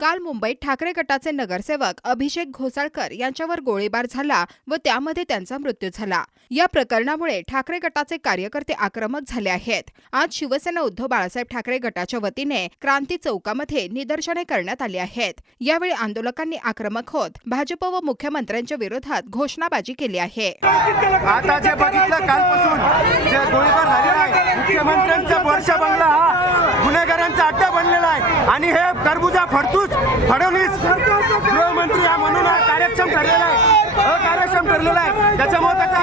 काल मुंबईत ठाकरे गटाचे नगरसेवक अभिषेक घोसाळकर यांच्यावर गोळीबार झाला व त्यामध्ये त्यांचा मृत्यू झाला. या प्रकरणामुळे ठाकरे गटाचे कार्यकर्ते आक्रमक झाले आहेत. आज शिवसेना उद्धव बाळासाहेब ठाकरे गटाच्या वतीने क्रांती चौकामध्ये निदर्शने करण्यात आली आहेत. यावेळी आंदोलकांनी आक्रमक होत भाजप व मुख्यमंत्र्यांच्या विरोधात घोषणाबाजी केली आहे. आता जे बघितलं कालपासून जे गोळीबार झालेला आहे मुख्यमंत्र्यांचा वर्ष बंगला हा गुन्हेगारांचा अड्डा बनलेला आहे आणि हे टरबुजा फडतूच फडणवीस गृहमंत्री हा म्हणून हा कार्यक्षम ठरलेला आहे. अकार्यक्षम ठरलेला आहे. त्याच्यामुळे त्याचा